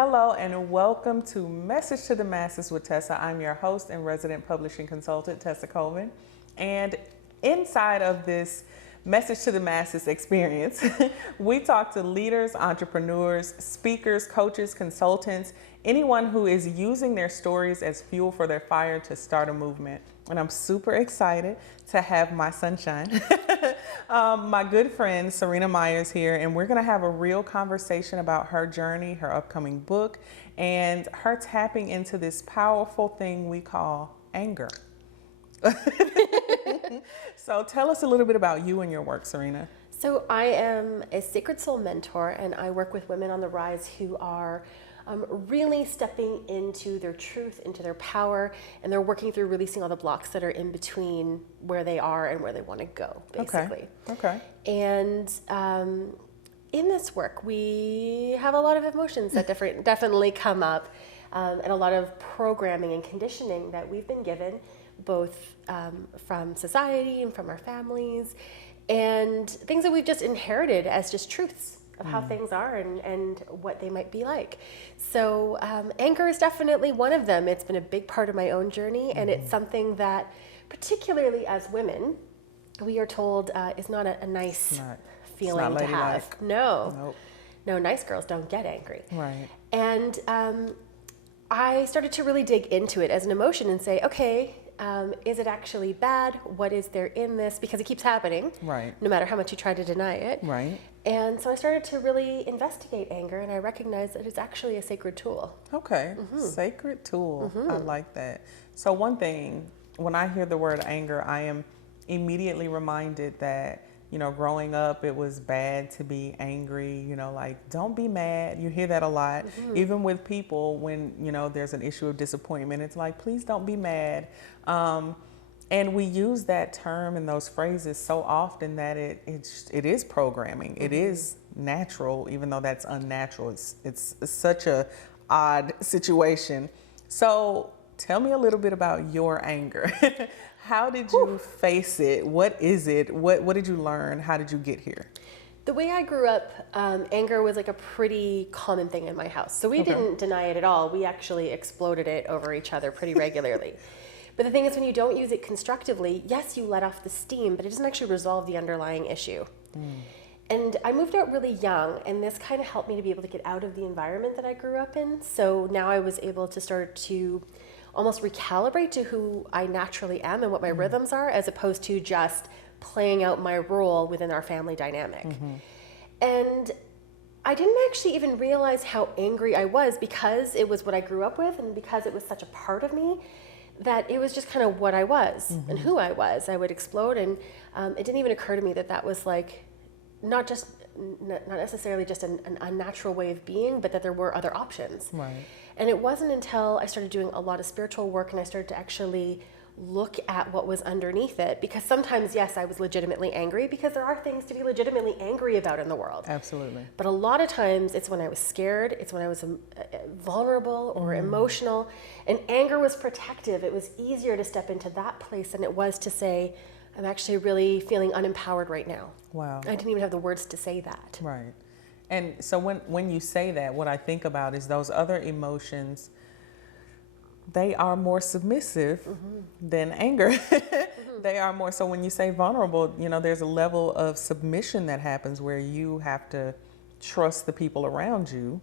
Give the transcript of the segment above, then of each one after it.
Hello and welcome to Message to the Masses with Tesa. I'm your host and resident publishing consultant, Tesa Coleman. And inside of this Message to the Masses experience, we talk to leaders, entrepreneurs, speakers, coaches, consultants, anyone who is using their stories as fuel for their fire to start a movement. And I'm super excited to have my sunshine, my good friend Serena Myers here, and we're gonna have a real conversation about her journey, her upcoming book, and her tapping into this powerful thing we call anger. So tell us a little bit about you and your work, Serena. So I am a Sacred Soul mentor, and I work with women on the rise who are really stepping into their truth, into their power, and they're working through releasing all the blocks that are in between where they are and where they want to go, basically. Okay. And in this work, we have a lot of emotions that definitely come up, and a lot of programming and conditioning that we've been given, both from society and from our families, and things that we've just inherited as just truths of how things are and what they might be like. So anger is definitely one of them. It's been a big part of my own journey, and it's something that, particularly as women, we are told is not a nice feeling to have. No, nice girls don't get angry. Right. And I started to really dig into it as an emotion and say, okay, is it actually bad? What is there in this? Because it keeps happening, Right. no matter how much you try to deny it. Right. And so I started to really investigate anger, and I recognized that it's actually a sacred tool. Okay. Sacred tool. I like that. So one thing, when I hear the word anger, I am immediately reminded that, you know, growing up, it was bad to be angry, you know, like, don't be mad. You hear that a lot, even with people when, you know, there's an issue of disappointment. It's like, please don't be mad. And we use that term and those phrases so often that it is programming. It is natural, even though that's unnatural. It's such a odd situation. So tell me a little bit about your anger. How did you face it? What is it? What did you learn? How did you get here? The way I grew up, anger was like a pretty common thing in my house. So we didn't deny it at all. We actually exploded it over each other pretty regularly. But the thing is, when you don't use it constructively, yes, you let off the steam, but it doesn't actually resolve the underlying issue. And I moved out really young, and this kind of helped me to be able to get out of the environment that I grew up in. So now I was able to start to almost recalibrate to who I naturally am and what my rhythms are, as opposed to just playing out my role within our family dynamic. And I didn't actually even realize how angry I was, because it was what I grew up with and because it was such a part of me, that it was just kind of what I was and who I was. I would explode, and it didn't even occur to me that that was like not necessarily just an unnatural way of being, but that there were other options. Right. And it wasn't until I started doing a lot of spiritual work and I started to actually look at what was underneath it, because sometimes, yes, I was legitimately angry, because there are things to be legitimately angry about in the world. Absolutely. But a lot of times it's when I was scared, it's when I was vulnerable or emotional, and anger was protective. It was easier to step into that place than it was to say, I'm actually really feeling unempowered right now. Wow. I didn't even have the words to say that. Right. And so when you say that, what I think about is those other emotions, they are more submissive than anger. They are more, so when you say vulnerable, you know, there's a level of submission that happens where you have to trust the people around you,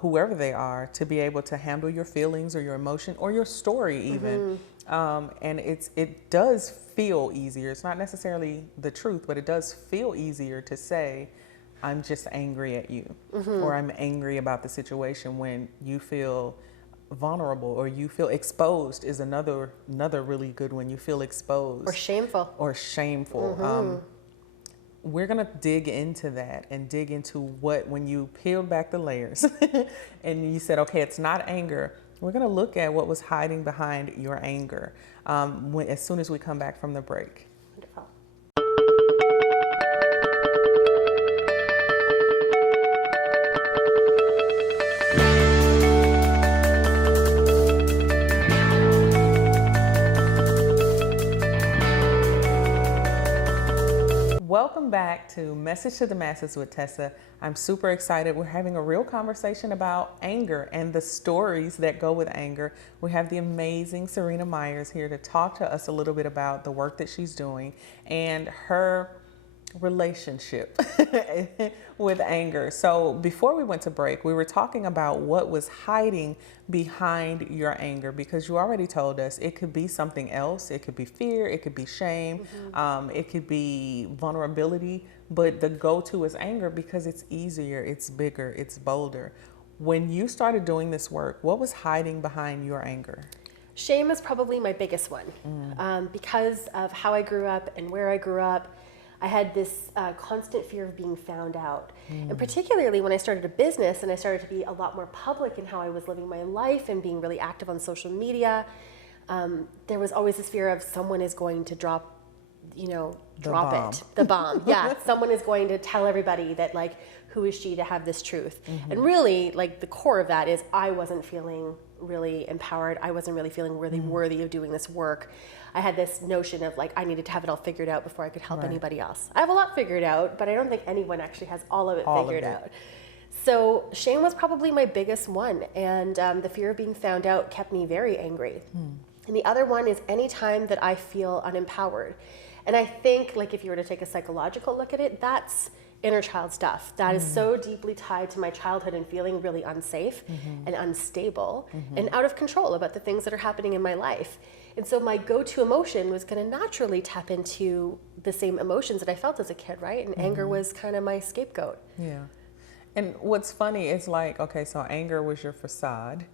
whoever they are, to be able to handle your feelings or your emotion or your story even. And it does feel easier. It's not necessarily the truth, but it does feel easier to say, I'm just angry at you, or I'm angry about the situation, when you feel vulnerable or you feel exposed is another really good one. You feel exposed. Or shameful. We're going to dig into that and dig into what, when you peeled back the layers and you said, okay, it's not anger. We're going to look at what was hiding behind your anger as soon as we come back from the break. Wonderful. Welcome back to Message to the Masses with Tesa. I'm super excited. We're having a real conversation about anger and the stories that go with anger. We have the amazing Serena Myers here to talk to us a little bit about the work that she's doing and her relationship with anger. So before we went to break, we were talking about what was hiding behind your anger, because you already told us it could be something else. It could be fear, it could be shame, it could be vulnerability, but the go-to is anger because it's easier, it's bigger, it's bolder. When you started doing this work, what was hiding behind your anger? Shame is probably my biggest one. Because of how I grew up and where I grew up, I had this constant fear of being found out. And particularly when I started a business and I started to be a lot more public in how I was living my life and being really active on social media, there was always this fear of someone is going to drop the bomb. Yeah, someone is going to tell everybody that, like, who is she to have this truth? And really, like, the core of that is I wasn't feeling really empowered. I wasn't really feeling really worthy of doing this work. I had this notion of, like, I needed to have it all figured out before I could help anybody else. I have a lot figured out, but I don't think anyone actually has all of it figured out. So shame was probably my biggest one, and the fear of being found out kept me very angry. And the other one is any time that I feel unempowered. And I think, like, if you were to take a psychological look at it, that's inner child stuff. That is so deeply tied to my childhood and feeling really unsafe and unstable and out of control about the things that are happening in my life. And so my go-to emotion was going to naturally tap into the same emotions that I felt as a kid, right? And anger was kind of my scapegoat. Yeah. And what's funny is, like, okay, so anger was your facade.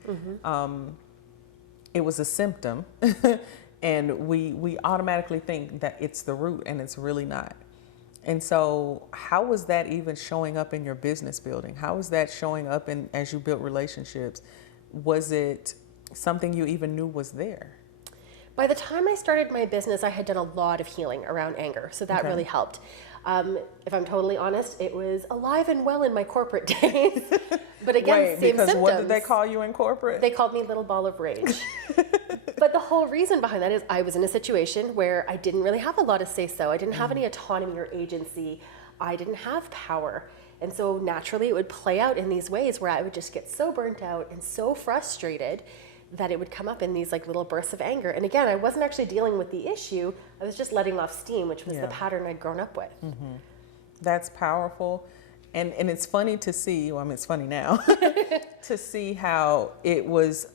It was a symptom. And we automatically think that it's the root, and it's really not. And so how was that even showing up in your business building? How was that showing up as you built relationships? Was it something you even knew was there? By the time I started my business, I had done a lot of healing around anger, so that really helped. If I'm totally honest, it was alive and well in my corporate days. But again, same symptoms. What did they call you in corporate? They called me Little Ball of Rage. But the whole reason behind that is I was in a situation where I didn't really have a lot of say-so. I didn't have any autonomy or agency. I didn't have power. And so naturally it would play out in these ways where I would just get so burnt out and so frustrated that it would come up in these, like, little bursts of anger. And again, I wasn't actually dealing with the issue. I was just letting off steam, which was the pattern I'd grown up with. That's powerful. And it's funny to see, well, I mean, it's funny now, to see how it was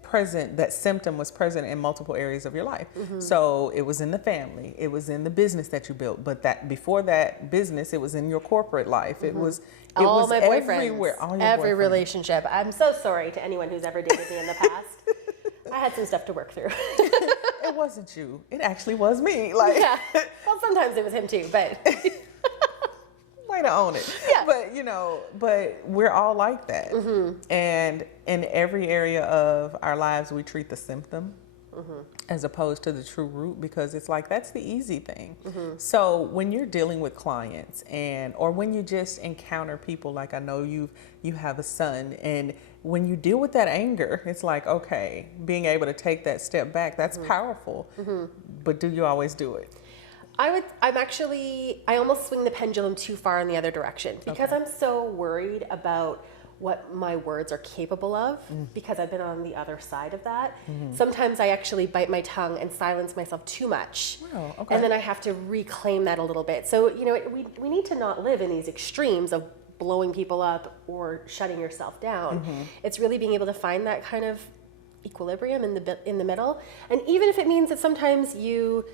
present, that symptom was present in multiple areas of your life. So it was in the family, it was in the business that you built, but that before that business, it was in your corporate life. It was all my boyfriends, everywhere, every relationship. I'm so sorry to anyone who's ever dated me in the past. I had some stuff to work through. It wasn't you. It actually was me. Like, yeah. Well, sometimes it was him too, but way to own it. Yeah. But we're all like that. And in every area of our lives, we treat the symptom as opposed to the true root, because it's like, that's the easy thing. So when you're dealing with clients or when you just encounter people, like, I know you have a son, and when you deal with that anger, it's like, okay, being able to take that step back, that's powerful. But do you always do it? I almost swing the pendulum too far in the other direction, because I'm so worried about what my words are capable of, because I've been on the other side of that. Sometimes I actually bite my tongue and silence myself too much. And then I have to reclaim that a little bit. So, we need to not live in these extremes of blowing people up or shutting yourself down. It's really being able to find that kind of equilibrium in the middle. And even if it means that sometimes you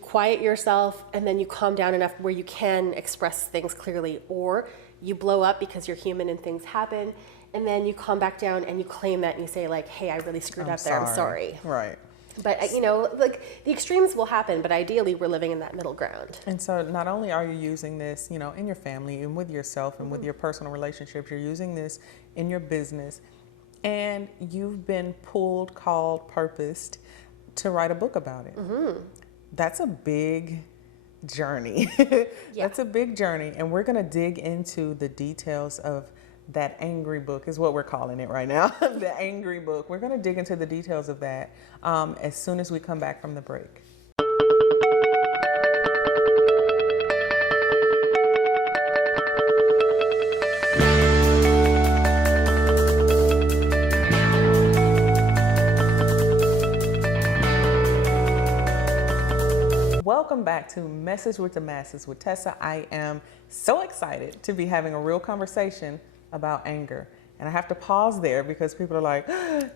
quiet yourself and then you calm down enough where you can express things clearly, or you blow up because you're human and things happen, and then you calm back down and you claim that and you say, like, hey, I really screwed up there, I'm sorry. Right. But, like, the extremes will happen, but ideally we're living in that middle ground. And so not only are you using this, in your family and with yourself and with your personal relationships, you're using this in your business, and you've been pulled, called, purposed to write a book about it. That's a big journey. That's a big journey. And we're going to dig into the details of that angry book, is what we're calling it right now. The angry book. We're going to dig into the details of that as soon as we come back from the break. Welcome back to Message with the Masses with Tesa. I am so excited to be having a real conversation about anger. And I have to pause there because people are like,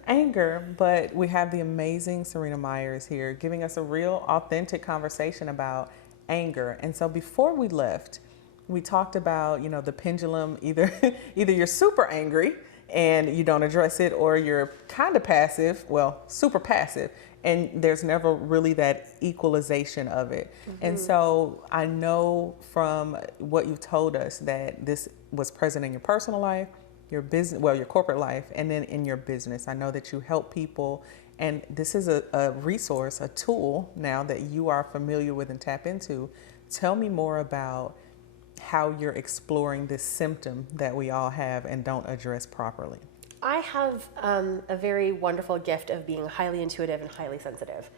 anger, but we have the amazing Serena Myers here giving us a real authentic conversation about anger. And so before we left, we talked about, the pendulum, either you're super angry and you don't address it, or you're kind of passive, super passive, and there's never really that equalization of it. Mm-hmm. And so I know from what you've told us that this was present in your personal life, your business, your corporate life, and then in your business. I know that you help people, and this is a resource, a tool now that you are familiar with and tap into. Tell me more about how you're exploring this symptom that we all have and don't address properly. I have a very wonderful gift of being highly intuitive and highly sensitive.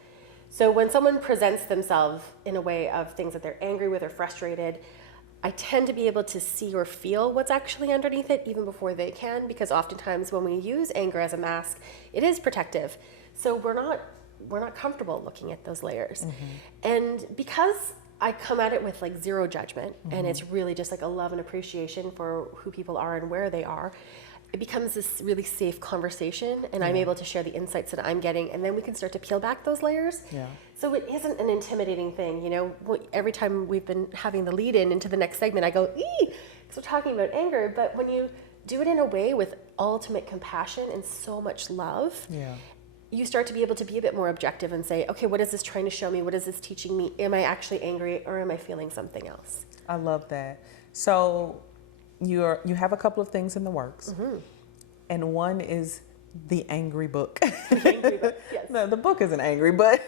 So when someone presents themselves in a way of things that they're angry with or frustrated, I tend to be able to see or feel what's actually underneath it even before they can, because oftentimes when we use anger as a mask, it is protective. So we're not comfortable looking at those layers. Mm-hmm. And because I come at it with like zero judgment, mm-hmm. and it's really just like a love and appreciation for who people are and where they are, it becomes this really safe conversation, and I'm able to share the insights that I'm getting, and then we can start to peel back those layers. Yeah. So it isn't an intimidating thing, every time we've been having the lead into the next segment, I go, because we're talking about anger, but when you do it in a way with ultimate compassion and so much love, you start to be able to be a bit more objective and say, okay, what is this trying to show me? What is this teaching me? Am I actually angry, or am I feeling something else? I love that. So you have a couple of things in the works, mm-hmm. and one is the angry book. The angry book, yes. No, the book isn't angry, but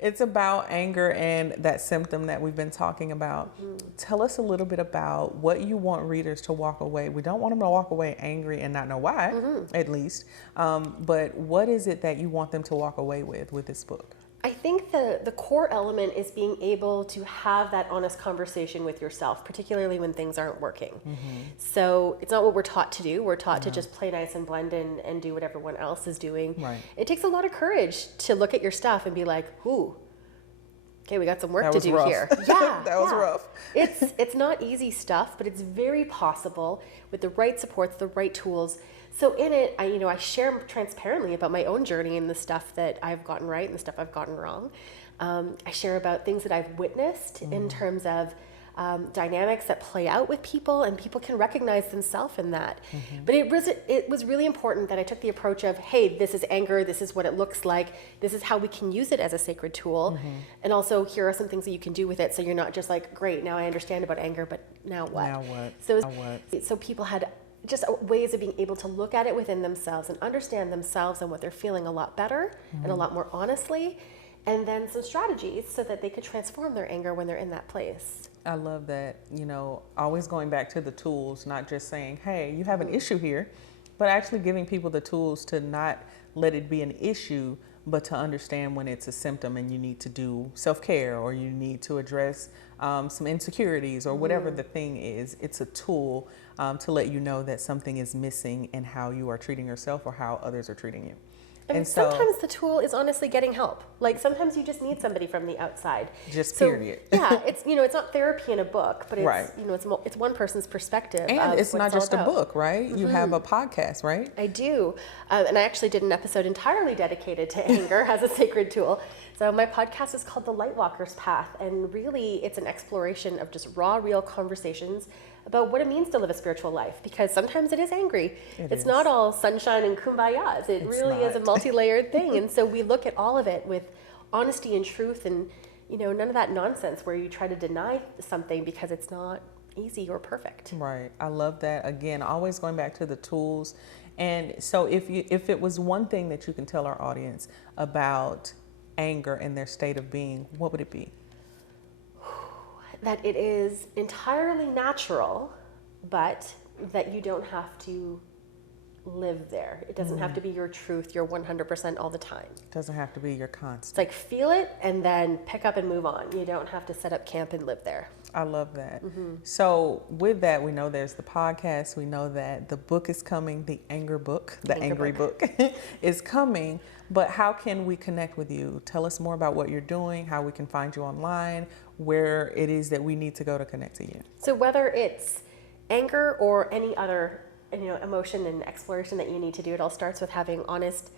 it's about anger and that symptom that we've been talking about. Mm-hmm. Tell us a little bit about what you want readers to walk away. We don't want them to walk away angry and not know why, mm-hmm. at least. But what is it that you want them to walk away with this book? I think the core element is being able to have that honest conversation with yourself, particularly when things aren't working. Mm-hmm. So it's not what we're taught to do. We're taught to just play nice and blend in and do what everyone else is doing. Right. It takes a lot of courage to look at your stuff and be like, ooh, okay, we got some work to do here. Yeah, that was rough. It's not easy stuff, but it's very possible with the right supports, the right tools. So in it, I share transparently about my own journey and the stuff that I've gotten right and the stuff I've gotten wrong. I share about things that I've witnessed in terms of dynamics that play out with people, and people can recognize themselves in that. Mm-hmm. But it was really important that I took the approach of, hey, this is anger, this is what it looks like, this is how we can use it as a sacred tool, mm-hmm. and also here are some things that you can do with it, so you're not just like, great, now I understand about anger, but now what? Now what? So people had just ways of being able to look at it within themselves and understand themselves and what they're feeling a lot better, mm-hmm. and a lot more honestly, and then some strategies so that they could transform their anger when they're in that place. I love that, always going back to the tools, not just saying, hey, you have an issue here, but actually giving people the tools to not let it be an issue, but to understand when it's a symptom and you need to do self-care, or you need to address some insecurities, or whatever the thing is. It's a tool to let you know that something is missing in how you are treating yourself or how others are treating you. And sometimes the tool is honestly getting help. Like sometimes you just need somebody from the outside. Period. Yeah, it's not therapy in a book, but it's right. It's one person's perspective. And it's not just a book, right? Mm-hmm. You have a podcast, right? I do, and I actually did an episode entirely dedicated to anger as a sacred tool. So my podcast is called The Lightwalker's Path, and really it's an exploration of just raw, real conversations about what it means to live a spiritual life, because sometimes it is angry. It's not all sunshine and kumbayas. It really is a multi-layered thing. And so we look at all of it with honesty and truth, and none of that nonsense where you try to deny something because it's not easy or perfect. Right. I love that. Again, always going back to the tools. And so if it was one thing that you can tell our audience about anger and their state of being, what would it be? That it is entirely natural, but that you don't have to live there. It doesn't have to be your truth, your 100% all the time. It doesn't have to be your constant. It's like feel it and then pick up and move on. You don't have to set up camp and live there. I love that. So with that, we know there's the podcast. We know that the book is coming, the anger book, the angry book is coming. But how can we connect with you? Tell us more about what you're doing, how we can find you online, where it is that we need to go to connect to you. So whether it's anger or any other emotion and exploration that you need to do, it all starts with having honest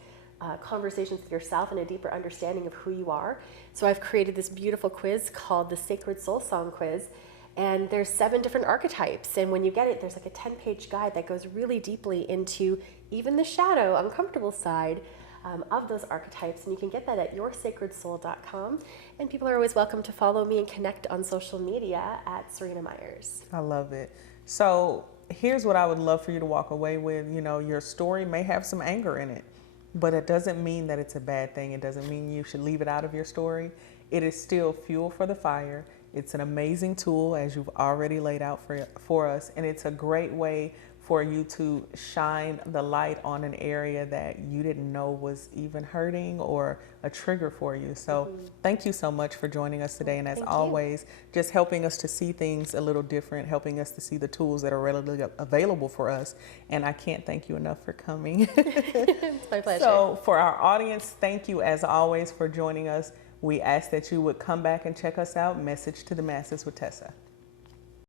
conversations with yourself and a deeper understanding of who you are. So I've created this beautiful quiz called the Sacred Soul Song Quiz, and there's 7 different archetypes, and when you get it, there's like a 10-page guide that goes really deeply into even the shadow, uncomfortable side of those archetypes, and you can get that at yoursacredsoul.com. And people are always welcome to follow me and connect on social media at Serena Myers. I love it. So here's what I would love for you to walk away with. Your story may have some anger in it, but it doesn't mean that it's a bad thing. It doesn't mean you should leave it out of your story. It is still fuel for the fire. It's an amazing tool, as you've already laid out for us, and it's a great way for you to shine the light on an area that you didn't know was even hurting or a trigger for you. So thank you so much for joining us today. And as always, just helping us to see things a little different, helping us to see the tools that are readily available for us. And I can't thank you enough for coming. It's my pleasure. So for our audience, thank you as always for joining us. We ask that you would come back and check us out. Message to the Masses with Tesa.